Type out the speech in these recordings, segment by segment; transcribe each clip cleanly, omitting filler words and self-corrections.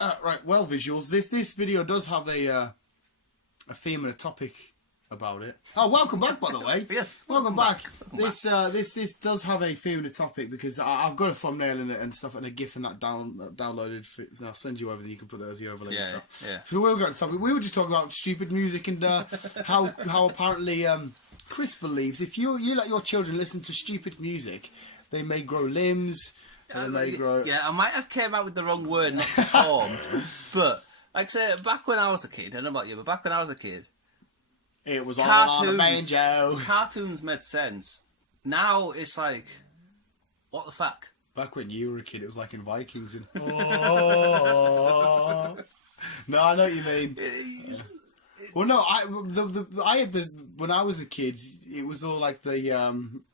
Right, well, visuals. This video does have a theme and a topic about it. Oh, welcome back, by the way. Yes, welcome back. This does have a theme and a topic because I've got a thumbnail in it and stuff and a GIF and that downloaded. I'll send you over, then you can put that as the overlay. Yeah, and stuff. yeah. So we got a topic. We were just talking about stupid music and how apparently Chris believes if you let your children listen to stupid music, they may grow limbs. And they grow. Yeah, I might have came out with the wrong word, not deformed. But like I say, back when I was a kid, I don't know about you, but back when I was a kid, it was all on the banjo. Cartoons made sense. Now it's like, what the fuck? Back when you were a kid, it was like in Vikings and. Oh. No, I know what you mean. Well, no, I had the when I was a kid, it was all like the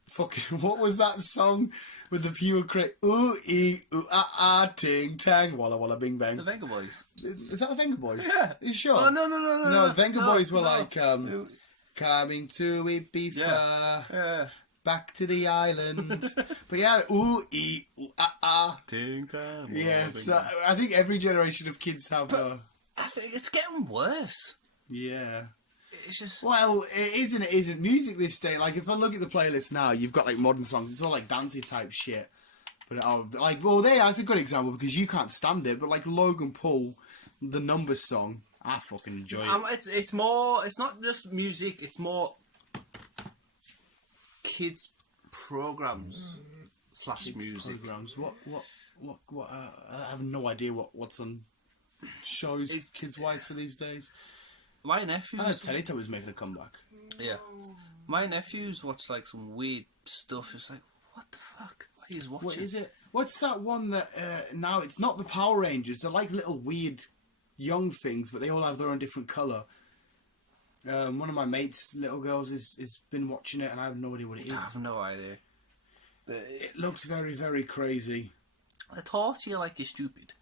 fucking what was that song with the pure crit? Ooh ee ooh ah ting tang walla walla bing bang. The Venga Boys. Is that the Venga Boys? Yeah. Are you sure? Oh no. No, the Venga Boys were like coming to Ibiza. Yeah. Back to the island. But yeah, ooh ee ooh ah. Ting tang. Yeah, so I think every generation of kids have. I think it's getting worse. Yeah. It's just... Well, it isn't music this day. Like, if I look at the playlist now, you've got, like, modern songs. It's all, like, dancey type shit. But, that's a good example because you can't stand it. But, like, Logan Paul, the Numbers song, I fucking enjoy it. It's more... It's not just music. It's more... kids' programs / music. Programs. What, I have no idea what's on shows kids-wise for these days. My nephews... I know Teletubbies making a comeback. Yeah. My nephews watch, like, some weird stuff. It's like, what the fuck? What are you watching? What is it? What's that one that... now, it's not the Power Rangers. They're like little weird young things, but they all have their own different colour. One of my mates' little girls has been watching it, and I have no idea what it is. I have no idea. But it looks very, very crazy. They talk to you like you're stupid.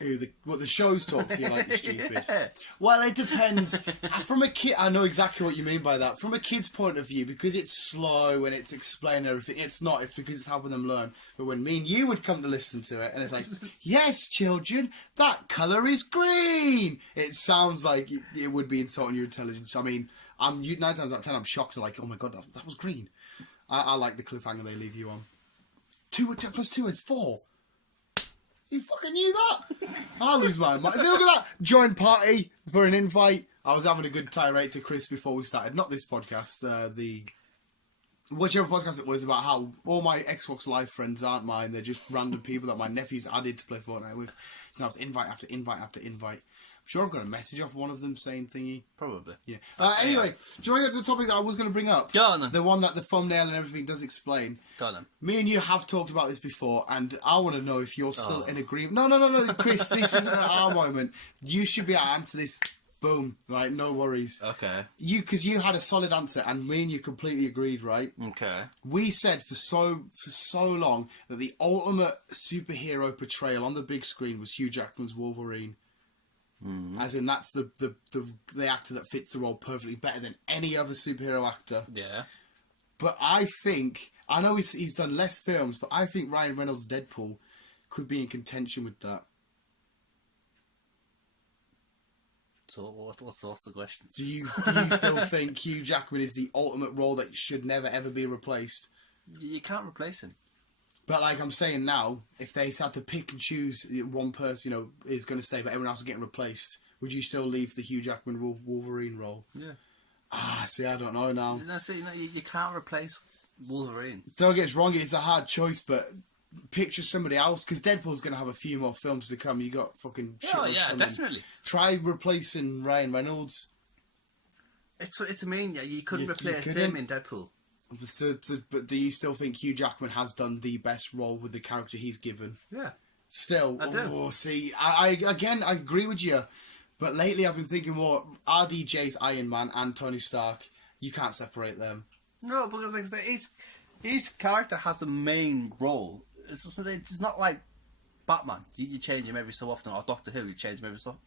The shows talk to you like you're stupid. Yeah. Well, it depends. From a kid, I know exactly what you mean by that. From a kid's point of view, because it's slow and it's explaining everything, it's not. It's because it's helping them learn. But when me and you would come to listen to it, and it's like, yes, children, that colour is green. It sounds like it would be insulting your intelligence. I mean, 9 times out of 10, I'm shocked. Like, oh my god, that was green. I like the cliffhanger they leave you on. 2 plus 2 is 4. You fucking knew that? I lose my mind. Look at that. Join party for an invite. I was having a good tirade to Chris before we started. Not this podcast. Whichever podcast it was about how all my Xbox Live friends aren't mine. They're just random people that my nephew's added to play Fortnite with. So now it's invite after invite after invite. I'm sure I've got a message off one of them saying thingy. Probably. Yeah. Anyway, do you want to get to the topic that I was going to bring up? Go on then. The one that the thumbnail and everything does explain. Go on then. Me and you have talked about this before, and I want to know if you're still in agreement. No, Chris, this isn't an our moment. You should be able to answer this. Boom. Right, no worries. Okay. Because you had a solid answer, and me and you completely agreed, right? Okay. We said for so long that the ultimate superhero portrayal on the big screen was Hugh Jackman's Wolverine. As in, that's the actor that fits the role perfectly, better than any other superhero actor. Yeah. But I think, I know he's done less films, but I think Ryan Reynolds' Deadpool could be in contention with that. So what's the question? Do you still think Hugh Jackman is the ultimate role that should never ever be replaced? You can't replace him. But like I'm saying now, if they had to pick and choose, one person, is going to stay, but everyone else is getting replaced, would you still leave the Hugh Jackman Wolverine role? Yeah. See, I don't know now. No, see, you can't replace Wolverine. Don't get us wrong, it's a hard choice, but picture somebody else, because Deadpool's going to have a few more films to come. You got fucking shit. Oh yeah, coming. definitely. Try replacing Ryan Reynolds. It's a mean, yeah. You couldn't replace him in Deadpool. But do you still think Hugh Jackman has done the best role with the character he's given? Yeah. Still, I do. Oh, see, I agree with you, but lately I've been thinking more RDJ's Iron Man and Tony Stark. You can't separate them. No, because like his character has a main role. It's not like Batman. You change him every so often, or Doctor Who. You change him every so often.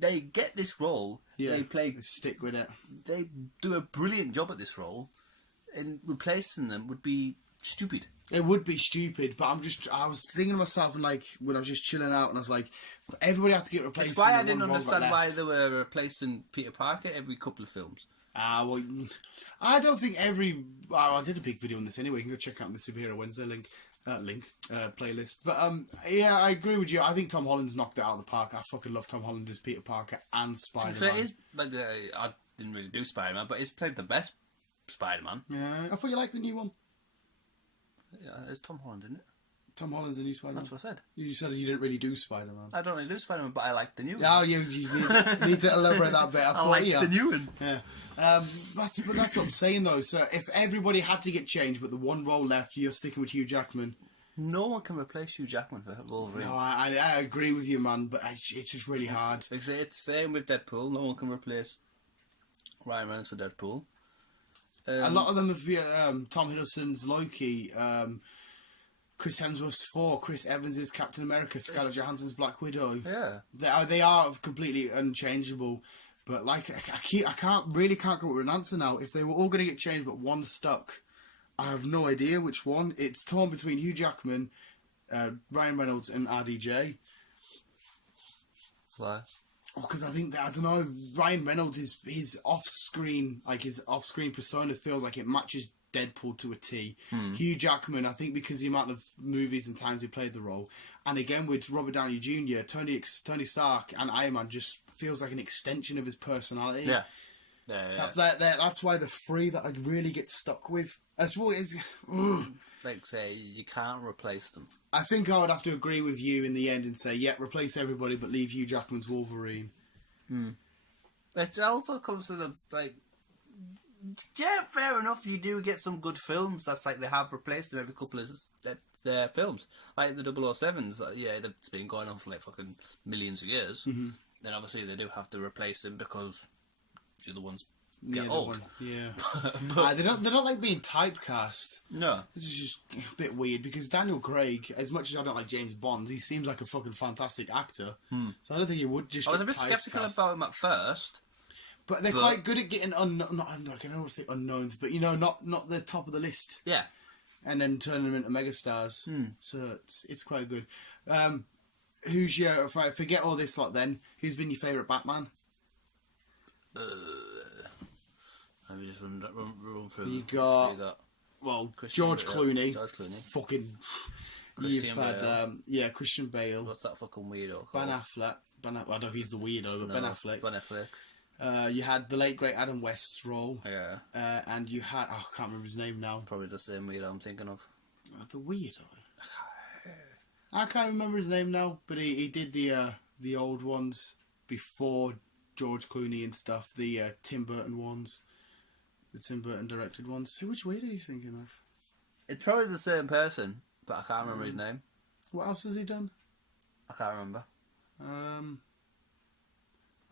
They get this role. Yeah, they stick with it. They do a brilliant job at this role, and replacing them would be stupid. It would be stupid, but I was thinking to myself, and like when I was just chilling out, and I was like, everybody has to get replaced. That's why I and didn't one role got understand why left. they were replacing Peter Parker every couple of films. Well, I don't think every. Well, I did a big video on this anyway. You can go check out the Superhero Wednesday playlist. But yeah, I agree with you. I think Tom Holland's knocked it out of the park. I fucking love Tom Holland as Peter Parker and Spider-Man. So it is like I didn't really do Spider-Man, but he's played the best Spider-Man. Yeah, I thought you liked the new one. Yeah, it's Tom Holland, isn't it? Tom Holland's the new Spider-Man. That's what I said. You said you didn't really do Spider-Man. I don't really do Spider-Man, but I like the new one. Oh, you need to elaborate that bit. I like the new one. Yeah. That's what I'm saying though. So if everybody had to get changed, but the one role left, you're sticking with Hugh Jackman. No one can replace Hugh Jackman for Wolverine. No, I agree with you, man. But it's just really hard. It's the same with Deadpool. No one can replace Ryan Reynolds for Deadpool. A lot of them have been Tom Hiddleston's Loki, Chris Hemsworth's Thor, Chris Evans' Captain America, Scarlett Johansson's Black Widow. Yeah, they are completely unchangeable. But like I can't come up with an answer now. If they were all going to get changed, but one stuck, I have no idea which one. It's torn between Hugh Jackman, Ryan Reynolds, and RDJ. why? Because I think that, I don't know, Ryan Reynolds, his off-screen persona feels like it matches Deadpool to a T. Hugh Jackman, I think because the amount of movies and times he played the role, and again with Robert Downey Jr., Tony Stark and Iron Man just feels like an extension of his personality. Yeah. That's why the three that I'd really get stuck with. As well as, Like say, you can't replace them. I think I would have to agree with you in the end and say, yeah, replace everybody but leave Hugh Jackman's Wolverine. It also comes to the, like, yeah, fair enough, you do get some good films. That's like they have replaced them every couple of their films. Like the 007s, yeah, it's been going on for like fucking millions of years. Then obviously they do have to replace them because the other ones get old. But they don't like being typecast. No. This is just a bit weird because Daniel Craig, as much as I don't like James Bond, he seems like a fucking fantastic actor. So I don't think he would just. I was a get bit sceptical typecast. about him at first. But they're quite good at getting I don't want to say unknowns, but you know, not the top of the list. Yeah. And then turning them into megastars. So it's quite good. Who's your? If I forget all this lot, then who's been your favourite Batman? Let me just run through. You got well, George Clooney. Fucking. Christian Bale. Christian Bale. What's that fucking weirdo called? Ben Affleck. I don't know if he's the weirdo, but Ben Affleck. Ben Affleck. You had the late great Adam West's role. Yeah. And you had I can't remember his name now. Probably the same weirdo I'm thinking of. The weirdo. I can't remember his name now, but he did the old ones before George Clooney and stuff. The Tim Burton ones, the Tim Burton directed ones. Which weirdo are you thinking of? It's probably the same person, but I can't remember his name. What else has he done? I can't remember.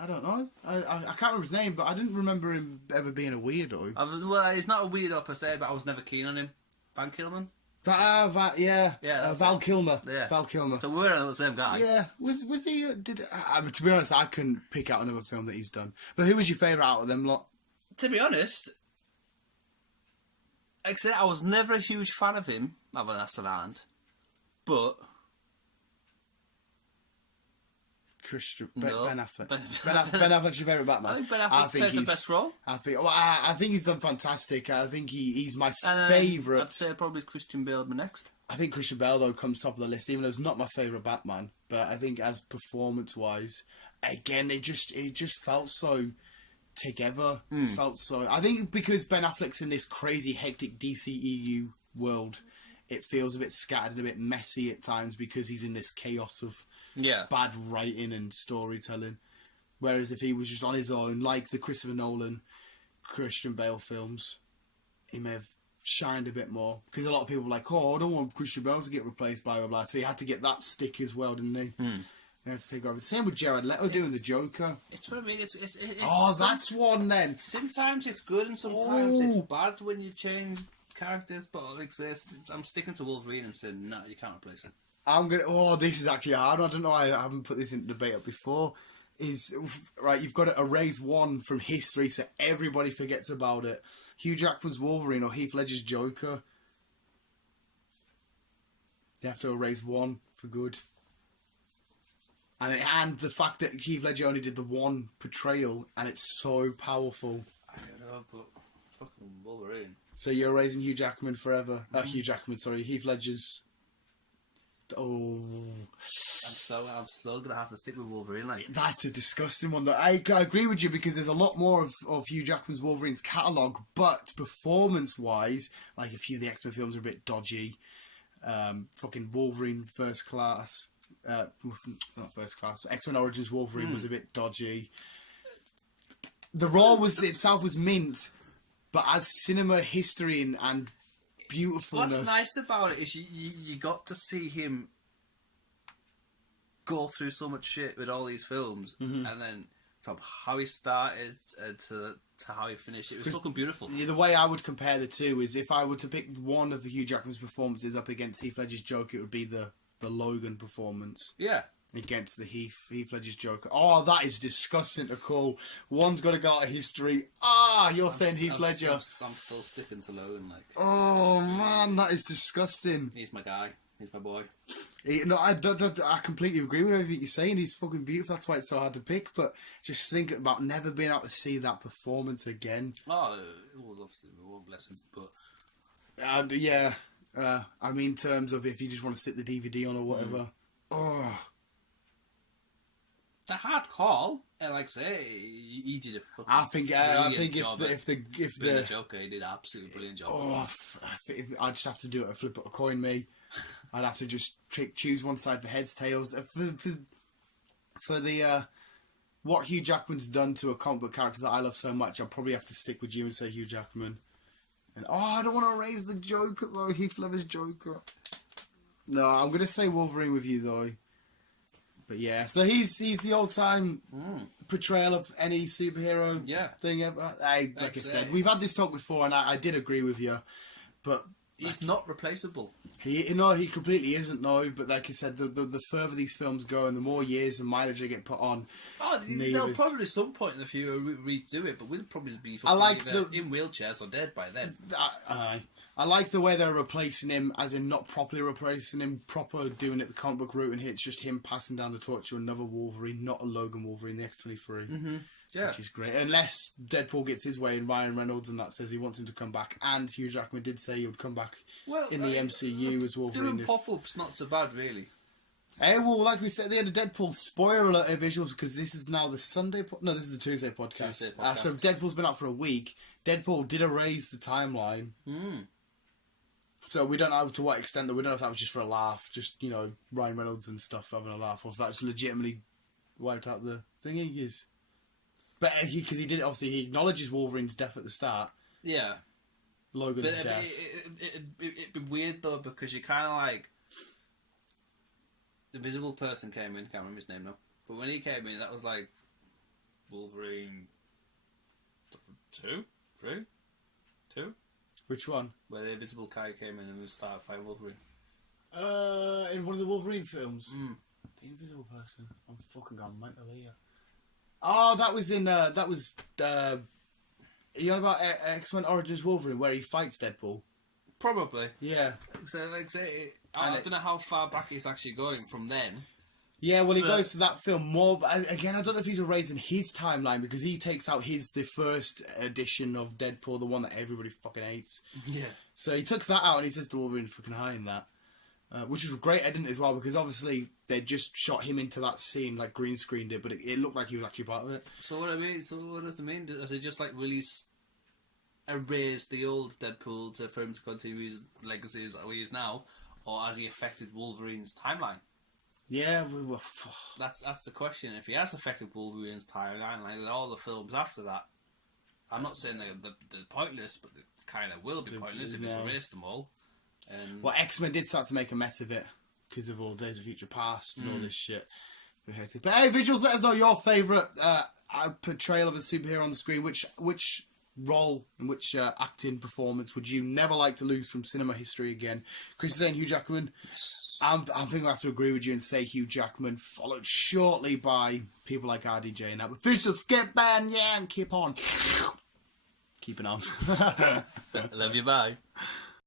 I don't know. I can't remember his name, but I didn't remember him ever being a weirdo. Well, he's not a weirdo per se, but I was never keen on him. Van Kilman? Val Kilmer. Yeah. Val Kilmer. So we were the same guy. Yeah, was he? To be honest, I couldn't pick out another film that he's done. But who was your favourite out of them lot? To be honest, like I said, I was never a huge fan of him. Other than I still aren't. But Ben Affleck. Ben Affleck's your favourite Batman. I think Ben Affleck played the best role. I think he's done fantastic. I think he's my favourite. I'd say probably Christian Bale be next. I think Christian Bale though comes top of the list, even though he's not my favourite Batman. But I think as performance-wise, again, it just felt so together. Felt so. I think because Ben Affleck's in this crazy hectic DCEU world, it feels a bit scattered and a bit messy at times because he's in this chaos of bad writing and storytelling. Whereas if he was just on his own, like the Christopher Nolan, Christian Bale films, he may have shined a bit more. Because a lot of people were like, oh, I don't want Christian Bale to get replaced, blah, blah, blah. So he had to get that stick as well, didn't he? He had to take over. Same with Jared Leto doing the Joker. It's what I mean. It's that's one then. Sometimes it's good and sometimes it's bad when you change characters. But like this, I'm sticking to Wolverine and saying, no, you can't replace it. This is actually hard. I don't know. I haven't put this in debate up before. You've got to erase one from history so everybody forgets about it. Hugh Jackman's Wolverine or Heath Ledger's Joker. They have to erase one for good. And the fact that Heath Ledger only did the one portrayal, and it's so powerful. I don't know, but fucking Wolverine. So you're erasing Hugh Jackman forever. Heath Ledger's. Oh, I'm still gonna have to stick with Wolverine. Like, that's a disgusting one. That I agree with you, because there's a lot more of Hugh Jackman's Wolverine's catalogue, but performance-wise, like a few of the X-Men films are a bit dodgy. Fucking Wolverine First Class, not First Class. X-Men Origins Wolverine was a bit dodgy. The role itself was mint, but as cinema history and beautifulness. What's nice about it is you got to see him go through so much shit with all these films, and then from how he started to how he finished, it was fucking beautiful. The way I would compare the two is, if I were to pick one of the Hugh Jackman's performances up against Heath Ledger's Joker, it would be the Logan performance. Yeah. Against the Heath Ledger's Joker. Oh, that is disgusting to call. One's got to go out of history. You're saying Heath Ledger. I'm still sticking to Logan. Like. Oh man, that is disgusting. He's my guy. He's my boy. I completely agree with everything you're saying. He's fucking beautiful. That's why it's so hard to pick. But just think about never being able to see that performance again. Oh, it was obviously a real blessing, but. Yeah. I mean, in terms of if you just want to stick the DVD on or whatever. Oh. The hard call, and like I say, he did a fucking I think job if the Joker, he did an absolutely brilliant job. Oh, I'd just have to do it. A flip a coin, me. I'd have to just choose one side for heads, tails. For the what Hugh Jackman's done to a comic book character that I love so much, I'll probably have to stick with you and say Hugh Jackman. And I don't want to erase the Joker though. Heath Ledger's Joker. No, I'm gonna say Wolverine with you though. But yeah, so he's the old time portrayal of any superhero thing ever. Like I said, we've had this talk before, and I did agree with you, but he's not replaceable. He completely isn't. No, but like I said, the further these films go, and the more years and mileage they get put on, they'll probably at some point in the future redo it, but we'll probably be in wheelchairs or dead by then. I like the way they're replacing him, as in not properly replacing him, proper doing it the comic book route, and it's just him passing down the torch to another Wolverine, not a Logan Wolverine, the X-23. Yeah. Which is great. Unless Deadpool gets his way and Ryan Reynolds and that says he wants him to come back, and Hugh Jackman did say he would come back in the MCU as Wolverine. Doing pop-ups not so bad, really. Well, like we said at the end of Deadpool, spoiler alert visuals, because this is now the Sunday... no, this is the Tuesday podcast. So Deadpool's been out for a week. Deadpool did erase the timeline. So we don't know to what extent, that we don't know if that was just for a laugh, just, Ryan Reynolds and stuff having a laugh, or if that's legitimately wiped out the thingy is. But because he did, obviously, he acknowledges Wolverine's death at the start. Yeah. Logan's death. It'd be weird, though, because you kind of like... The Invisible Person came in, can't remember his name now. But when he came in, that was like... Wolverine... 2? 3? 2? Which one? Where the Invisible guy came in and we started fighting Wolverine. In one of the Wolverine films? The Invisible Person. I'm fucking gone mental here. Oh, that was in, you know about X-Men Origins Wolverine, where he fights Deadpool? Probably. Yeah. So, like say, I don't know how far back it's actually going from then. Yeah, well, he goes to that film more, but again, I don't know if he's erasing his timeline, because he takes out the first edition of Deadpool, the one that everybody fucking hates. Yeah. So he takes that out, and he says to Wolverine fucking high in that. Which was great editing as well, because obviously they just shot him into that scene, like green screened it, but it looked like he was actually part of it. So what does it mean? Does it just like release, erase the old Deadpool for him to continue his legacy as he is now, or has he affected Wolverine's timeline? Yeah, that's the question. If he has affected Wolverine's timeline, like all the films after that, I'm not saying they're pointless, but they kind of will be pointless if he's erased them all. Well, X-Men did start to make a mess of it because of all Days of Future Past and all this shit. But hey, Visuals, let us know your favourite portrayal of a superhero on the screen. Which role and which acting performance would you never like to lose from cinema history again? Chris is saying Hugh Jackman. Yes. I'm thinking I have to agree with you and say Hugh Jackman, followed shortly by people like RDJ and that. But Visuals, get banned, yeah, and keep on. Keeping on. Love you, bye.